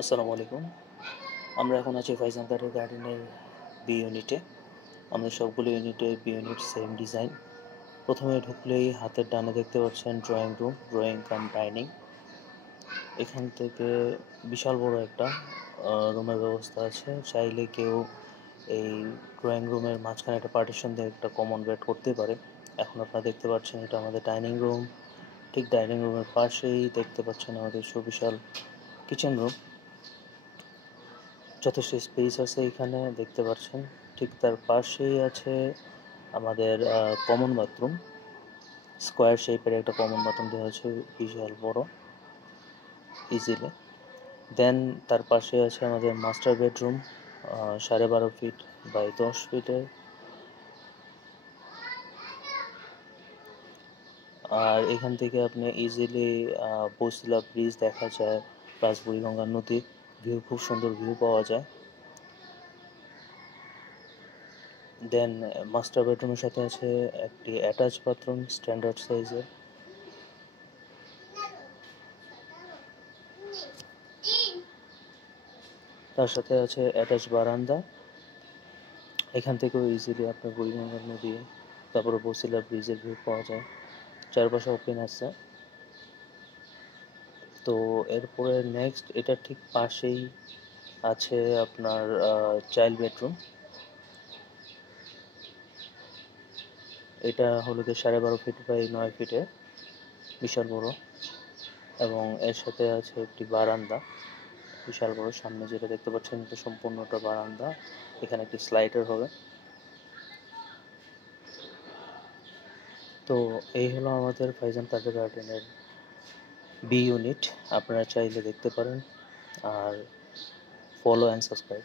আসসালামু আলাইকুম। আমরা এখন আছি ফাইজান তারের গার্ডেনের বি ইউনিটে। আমাদের সবগুলো ইউনিটের বি ইউনিট সেম ডিজাইন। প্রথমে ঢুকলেই হাতের ডানে দেখতে পাচ্ছেন drawing room, drawing cum dining. এখান থেকে বিশাল বড় একটা রুমের ব্যবস্থা আছে। চাইলে কেউ এই ড্রয়িং রুমের মাঝখানে একটা পার্টিশন দিয়ে একটা কমন বেড করতেই পারে। এখন আপনারা দেখতে পাচ্ছেন এটা আমাদের ডাইনিং রুম। ঠিক ডাইনিং রুমের পাশেই দেখতে পাচ্ছেন আমাদের সুবিশাল কিচেন রুম। যথেষ্ট স্পেস আছে এখানে দেখতে পাচ্ছেন। ঠিক তার পাশেই আছে আমাদের কমন বাথরুম। স্কোয়ার শেপের একটা কমন বাথরুম দেওয়া হয়েছে, বিশাল বড়, ইজিলি। দেন তার পাশে আছে আমাদের মাস্টার বেডরুম, 12.5 ফিট বাই 10 ফিটের। আর এখান থেকে আপনি ইজিলি বসিলা ব্রিজ দেখা যায়, প্লাস বুড়িগঙ্গা নদী ভিউ, খুব সুন্দর ভিউ পাওয়া যায়। দেন মাস্টার বেডরুমের সাথে আছে একটি অ্যাটাচ বাথরুম স্ট্যান্ডার্ড সাইজের। তার সাথে আছে অ্যাটাচ বারান্দা। এখান থেকেও ইজিলি আপনার বুড়িগঙ্গা নদী, তারপরে বসিলা ব্রিজের ভিউ পাওয়া যায়। চারপাশে ওপেন আছে। তো এরপরে নেক্সট এটার ঠিক পাশেই আছে আপনার চাইল্ড বেডরুম। এটা হলো গিয়ে 12.5 ফিট বাই 9 ফিটের, বিশাল বড়। এবং এর সাথে আছে একটি বারান্দা, বিশাল বড়। সামনে যেটা দেখতে পাচ্ছেন এটা সম্পূর্ণটা বারান্দা। এখানে একটি স্লাইডার হবে। তো এই হলো আমাদের ফাইজান তাদের গার্ডেনের বি ইউনিট। আপনারা চাইলে দেখতে পারেন। আর ফলো অ্যান্ড সাবস্ক্রাইব।